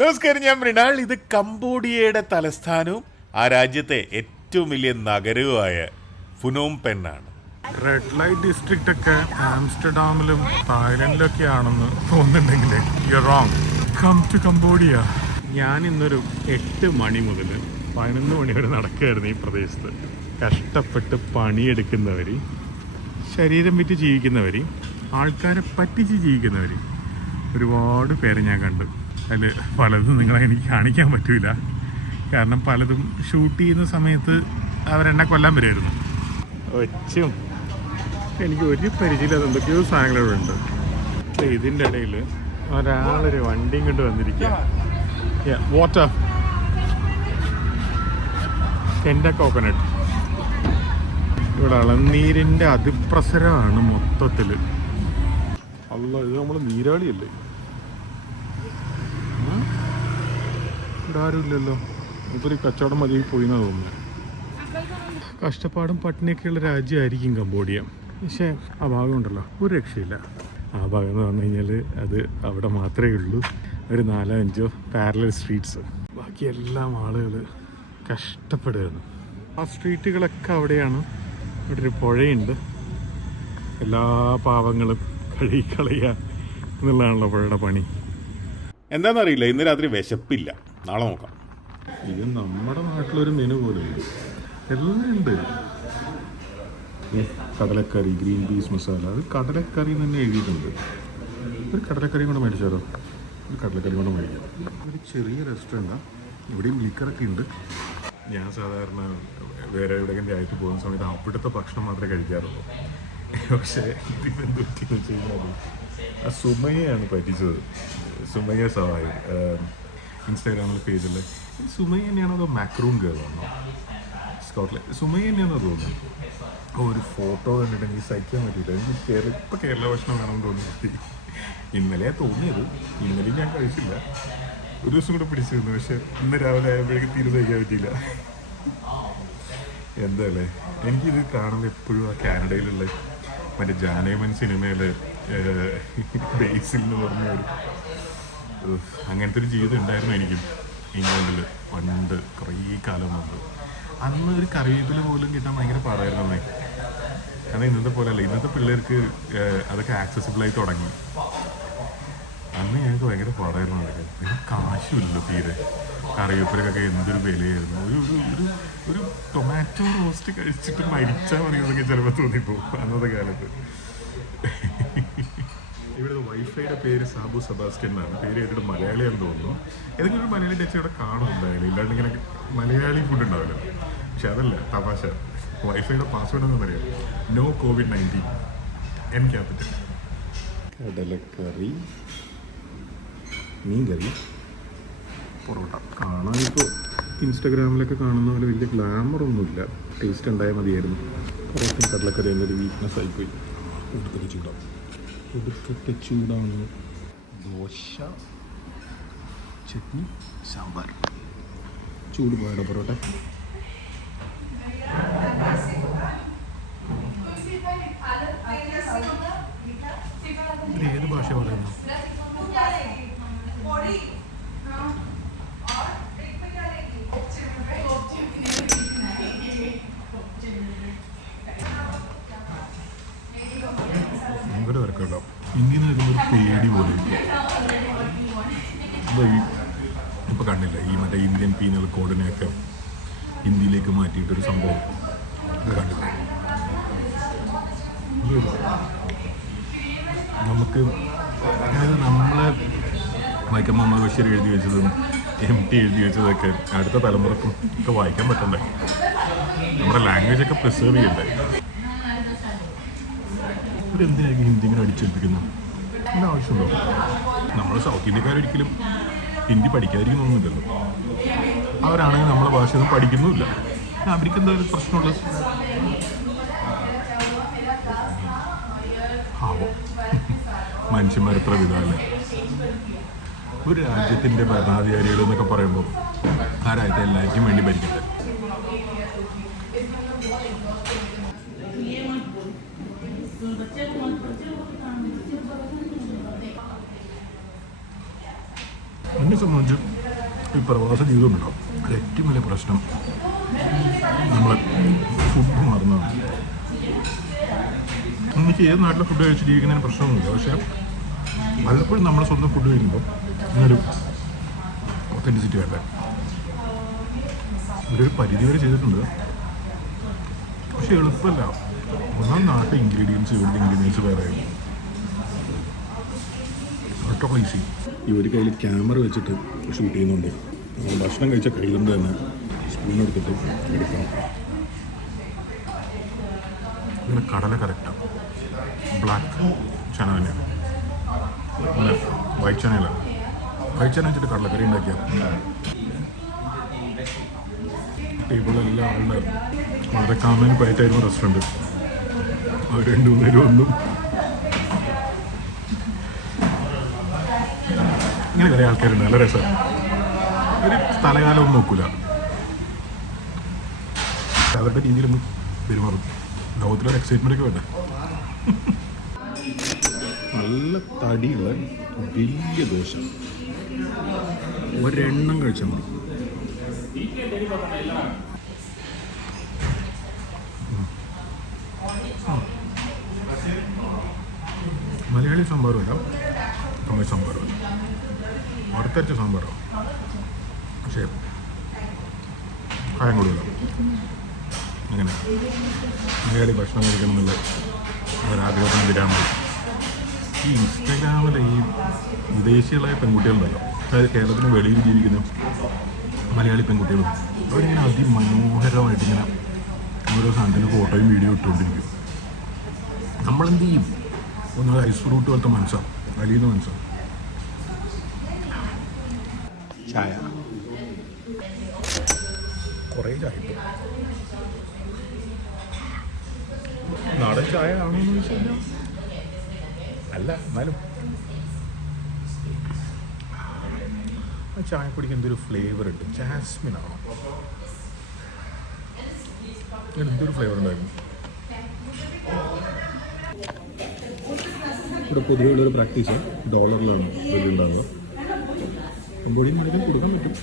നമസ്കാരം, ഞാൻ മൃണാൾ. ഇത് കംബോഡിയയുടെ തലസ്ഥാനവും ആ രാജ്യത്തെ ഏറ്റവും വലിയ നഗരവുമായ ഫുനോം പെന്നാണ്. റെഡ് ലൈറ്റ് ഡിസ്ട്രിക്റ്റ് ഒക്കെ ആംസ്റ്റർഡാമിലും തായ്ലൻഡിലൊക്കെ ആണെന്ന് തോന്നുന്നുണ്ടെങ്കിൽ you wrong. Come to Cambodia. ഞാൻ ഇന്നൊരു 8 മണി മുതൽ 11 മണി വരെ നടക്കുകയായിരുന്നു ഈ പ്രദേശത്ത്. കഷ്ടപ്പെട്ട് പണിയെടുക്കുന്നവർ, ശരീരം വിറ്റ് ജീവിക്കുന്നവർ, ആൾക്കാരെ പറ്റിച്ച് ജീവിക്കുന്നവർ, ഒരുപാട് പേരെ ഞാൻ കണ്ടു. അതിൽ പലതും നിങ്ങളെ എനിക്ക് കാണിക്കാൻ പറ്റില്ല, കാരണം പലതും ഷൂട്ട് ചെയ്യുന്ന സമയത്ത് അവരെന്നെ കൊല്ലാൻ വരുമായിരുന്നു. ഒച്ചും എനിക്ക് ഒരു പരിചയമില്ലാതെ എന്തൊക്കെയോ സാധനങ്ങളിവിടെ ഉണ്ട്. ഇതിൻ്റെ ഇടയിൽ ഒരാളൊരു വണ്ടിയും കൊണ്ട് വന്നിരിക്കുക. വാട്ടർ എൻ്റെ കോക്കനട്ട്. ഇവിടെ ഇളനീരിൻ്റെ അതിപ്രസരമാണ് മൊത്തത്തിൽ. അല്ല, ഇത് നമ്മൾ നീരാളിയല്ലേ? ഇവിടെ ആരുമില്ലല്ലോ. ഇതൊരു കച്ചവടം മതി പോയി എന്നാണ് തോന്നുന്നത്. കഷ്ടപ്പാടും പട്ടിണിയൊക്കെയുള്ള രാജ്യമായിരിക്കും കംബോഡിയ. പക്ഷേ ആ ഭാഗം ഉണ്ടല്ലോ, ഒരു രക്ഷയില്ല. ആ ഭാഗം എന്ന് പറഞ്ഞു കഴിഞ്ഞാൽ അത് അവിടെ മാത്രമേ ഉള്ളൂ ഒരു 4-5 പാരലൽ സ്ട്രീറ്റ്സ്. ബാക്കി എല്ലാം ആളുകൾ കഷ്ടപ്പെടുകയാണ്. ആ സ്ട്രീറ്റുകളൊക്കെ അവിടെയാണ്. ഇവിടെ ഒരു പുഴയുണ്ട്. എല്ലാ പാവങ്ങളും കഴുകിക്കളയുക എന്നുള്ളതാണല്ലോ പുഴയുടെ പണി. എന്താണെന്നറിയില്ല, ഇന്ന് രാത്രി വിശപ്പില്ല. നാളെ നോക്കാം. ഇത് നമ്മുടെ നാട്ടിലൊരു മെനു പോലെയുണ്ട്. എല്ലാം ഉണ്ട്. കടലക്കറി, ഗ്രീൻ പീസ് മസാല. അത് കടലക്കറി തന്നെ എഴുതിയിട്ടുണ്ട്. ഒരു കടലക്കറിയും കൂടെ മേടിച്ചാലോ? ഒരു കടലക്കറി കൂടെ മേടിക്കാം. ഒരു ചെറിയ റെസ്റ്റോറൻറ്റാണ്. ഇവിടെയും ലിക്കറൊക്കെ ഉണ്ട്. ഞാൻ സാധാരണ വേറെ എവിടെയെങ്കിലും ആയിട്ട് പോകുന്ന സമയത്ത് അവിടുത്തെ ഭക്ഷണം മാത്രമേ കഴിക്കാറുള്ളൂ. പക്ഷേ ഇതിനെന്ത് പറ്റിയെന്ന് വെച്ച് കഴിഞ്ഞാൽ ആ സുമയ്യയാണ് പറ്റിച്ചത്. സുമയ്യ സവായി ഇൻസ്റ്റാഗ്രാമിൽ പേജിൽ. സുമയ്യ തന്നെയാണോ അതോ മാക്രൂൺ ഗേളാണോ? സ്കോട്ട്ലൻഡ് സുമയ്യ തന്നെയാണെന്ന് തോന്നുന്നു. ഒരു ഫോട്ടോ കണ്ടിട്ട് എനിക്ക് സഹിക്കാൻ പറ്റില്ല. എനിക്ക് ഇപ്പം കേരള ഭക്ഷണം വേണമെന്ന് തോന്നി. ഇന്നലെയാണ് തോന്നിയത്. ഇന്നലെയും ഞാൻ കഴിച്ചില്ല. ഒരു ദിവസം കൂടെ പിടിച്ചിരുന്നു. പക്ഷെ ഇന്ന് രാവിലെ ആയപ്പോഴേക്കും തീരെ സഹിക്കാൻ പറ്റിയില്ല. എന്താ അല്ലേ, എനിക്കിത് കാണുമ്പോൾ എപ്പോഴും ആ കാനഡയിലുള്ള മറ്റേ ജാനേമൻ സിനിമയിൽ ബേസിൽ എന്ന് പറഞ്ഞ ഒരു അങ്ങനത്തെ ഒരു ജീവിതം ഉണ്ടായിരുന്നു എനിക്കും ഇംഗ്ലണ്ടിൽ പണ്ട് കുറേ കാലം മുമ്പ്. അന്ന് ഒരു കറിവേപ്പില പോലും കിട്ടാൻ ഭയങ്കര പാടായിരുന്നു അന്നേ. കാരണം ഇന്നത്തെ പോലെയല്ല. ഇന്നത്തെ പിള്ളേർക്ക് അതൊക്കെ ആക്സസിബിളായി തുടങ്ങി. അന്ന് ഞങ്ങൾക്ക് ഭയങ്കര പാടായിരുന്നു അതൊക്കെ. പിന്നെ കാശുമില്ലല്ലോ തീരെ. കറിവേപ്പിലൊക്കെ എന്തൊരു വിലയായിരുന്നു. ഒരു ഒരു ഒരു ടൊമാറ്റോ റോസ്റ്റ് കഴിച്ചിട്ട് മരിച്ചാൽ മതിയെന്നൊക്കെ ചിലപ്പോൾ തോന്നിപ്പോകും അന്നത്തെ കാലത്ത്. ഇവിടെ വൈഫൈയുടെ പേര് സാബു സെബാസ്റ്റ്യൻ എന്നാണ്. പേര് കേട്ടിട്ട് മലയാളിയാണെന്ന് തോന്നുന്നു. ഏതെങ്കിലും ഒരു മലയാളി ടച്ച് ഇവിടെ കാണും എന്തായാലും. ഇല്ലാണ്ട് ഇങ്ങനെ മലയാളി ഫുഡ് ഉണ്ടാവില്ല. പക്ഷെ അതല്ല തമാശ. വൈഫൈയുടെ പാസ്വേഡ് എന്താ പറയുക? No COVID-19 N capital. കടലക്കറി, മീൻ കറി, പൊറോട്ട. കാണാനിപ്പോൾ ഇൻസ്റ്റാഗ്രാമിലൊക്കെ കാണുന്ന പോലെ വലിയ ഗ്ലാമറൊന്നുമില്ല. ടേസ്റ്റ് ഉണ്ടായാൽ മതിയായിരുന്നു. പൊറോട്ടയും കടലക്കറി എന്നൊരു വീക്ക്നെസ് ആയിപ്പോയി. ഒടുക്കത്തെ ചൂടാണ്. ഒടുക്കത്തെ ചൂടാണ്. ദോശ, ചട്നി, സാമ്പാർ. ചൂട് പോയുടെ പൊറോട്ട. ഏത് ഭാഷ പറയുന്നു? ഭയങ്കര തിരക്കല്ലോ. ഇന്ത്യയിൽ നിന്ന് വരുന്നൊരു പേടി പോലെ. ഇപ്പോൾ കണ്ടില്ല ഈ മറ്റേ ഇന്ത്യൻ പീനൽ കോഡിനെയൊക്കെ ഹിന്ദിയിലേക്ക് മാറ്റിയിട്ടൊരു സംഭവം കണ്ടില്ല. നമുക്ക് അതായത് നമ്മളെ വൈക്കം മുഹമ്മദ് ബഷീർ എഴുതി വെച്ചതും MT എഴുതി വെച്ചതൊക്കെ അടുത്ത തലമുറക്കും ഒക്കെ വായിക്കാൻ പറ്റണ്ടേ? നമ്മുടെ ലാംഗ്വേജൊക്കെ പ്രിസേർവ് ചെയ്യണ്ടേ? ഇവരെന്തിനായിരിക്കും ഹിന്ദി ഇങ്ങനെ അടിച്ചേൽപ്പിക്കുന്നത്? എന്താ ആവശ്യമുണ്ടോ? നമ്മൾ സൗത്ത് ഇന്ത്യക്കാരൊരിക്കലും ഹിന്ദി പഠിക്കാതിരിക്കുന്നൊന്നുമില്ലല്ലോ. അവരാണെങ്കിൽ നമ്മളെ ഭാഷയൊന്നും പഠിക്കുന്നുമില്ല. അവർക്ക് എന്താ ഒരു പ്രശ്നമുള്ളത്? ആവോ, മനുഷ്യന്മാരെത്ര വിധമല്ലേ. ഒരു രാജ്യത്തിൻ്റെ ഭരണാധികാരികൾ എന്നൊക്കെ പറയുമ്പോൾ ആ രാജ്യത്തെ എല്ലാവർക്കും വേണ്ടി ഭരിക്കട്ടെ. എന്നെ സംബന്ധിച്ച് ഈ പ്രവാസ ജീവിതമുണ്ടോ അത് ഏറ്റവും വലിയ പ്രശ്നം നമ്മൾ ഫുഡ് മാറുന്നതാണ്. എനിക്ക് ഏത് നാട്ടിലെ ഫുഡ് കഴിച്ച് ജീവിക്കുന്നതിന് പ്രശ്നമൊന്നുമില്ല. പക്ഷേ പലപ്പോഴും നമ്മുടെ സ്വന്തം ഫുഡ് കഴിക്കുമ്പോൾ ഇങ്ങനൊരു ഒത്തൻറ്റിസിറ്റി വേണ്ട. ഇവരൊരു പരിധി വരെ ചെയ്തിട്ടുണ്ട്, പക്ഷെ എളുപ്പമല്ല. ഒന്നാം നാട്ടിലെ ഇൻഗ്രീഡിയൻസ് ഇവിടുത്തെ ഇൻഗ്രീഡിയൻസ് വേറെ ഒട്ടൊക്കെ ഈസി. ഈ ഒരു കയ്യിൽ ക്യാമറ വെച്ചിട്ട് ഷൂട്ട് ചെയ്യുന്നുണ്ട്. നമ്മൾ ഭക്ഷണം കഴിച്ച കയ്യിലുണ്ട് തന്നെ സ്പൂണെടുത്തിട്ട് എടുക്കണം. ഇങ്ങനെ കടല കറക്റ്റാണ്. ബ്ലാക്ക് ചന തന്നെയാണ്, അങ്ങനെ വൈറ്റ് ചനയല്ല. വൈറ്റ് ചന വെച്ചിട്ട് കടലക്കറി ഉണ്ടാക്കിയ ടേബിളെല്ലാം ആളുടെ വളരെ കാമൻ പയറ്റായിരുന്നു റെസ്റ്റോറൻറ്റ്. അവർ 2 പേരും ഒന്നും ഇങ്ങനെ കുറേ ആൾക്കാരുണ്ട്. നല്ല രസമാണ്. ഒരു സ്ഥലകാലമൊന്നും നോക്കൂല, അവരുടെ രീതിയിലൊന്നും പെരുമാറും. ലോകത്തിലൊരു എക്സൈറ്റ്മെൻ്റ് ഒക്കെ വേണ്ടേ. നല്ല തടിയുള്ള വലിയ ദോശ ഒരെണ്ണം കഴിച്ചാൽ മതി. മലയാളി സാമ്പാറുമല്ല, തമിഴ് സാമ്പാറുമല്ല, വറുത്തരച്ച സാമ്പാറാണ്. പക്ഷേ കായം കൂടുതലാണ്. അങ്ങനെ മലയാളി ഭക്ഷണം കഴിക്കണം എന്നുള്ള ഒരാഗ്രഹത്തിന് വിരാമം. ഈ ഇൻസ്റ്റഗ്രാമിലെ ഈ വിദേശികളായ പെൺകുട്ടികളുണ്ടല്ലോ, അതായത് കേരളത്തിന് വെളിയിൽ ജീവിക്കുന്ന മലയാളി പെൺകുട്ടികളും, അവരിങ്ങനെ അതിമനോഹരമായിട്ട് ഇങ്ങനെ ഓരോ സാധനത്തിന് ഫോട്ടോയും വീഡിയോ ഇട്ടുകൊണ്ടിരിക്കും. നമ്മളെന്ത് ചെയ്യും? ഒന്നത് ഐസ് ഫ്രൂട്ട് പോലത്തെ മനസ്സാണ്, വലിയ മനസ്സാണ്. ചായ കുറേ ചായ കിട്ടും. നാടൻ ചായ ആണോ എന്ന് ചോദിച്ചു കഴിഞ്ഞാൽ അല്ല, എന്നാലും ആ ചായപ്പൊടിക്ക് എന്തൊരു ഫ്ലേവർ ഉണ്ട്. ജാസ്മിൻ ആണോ, എന്തൊരു ഫ്ലേവർ ഉണ്ടായിരുന്നു. ഇവിടെ പൊതുവെയുള്ളൊരു പ്രാക്ടീസ് $ലാണ് ഉണ്ടാകുക. കമ്പോഡിയൻ കൊടുക്കാൻ പറ്റും.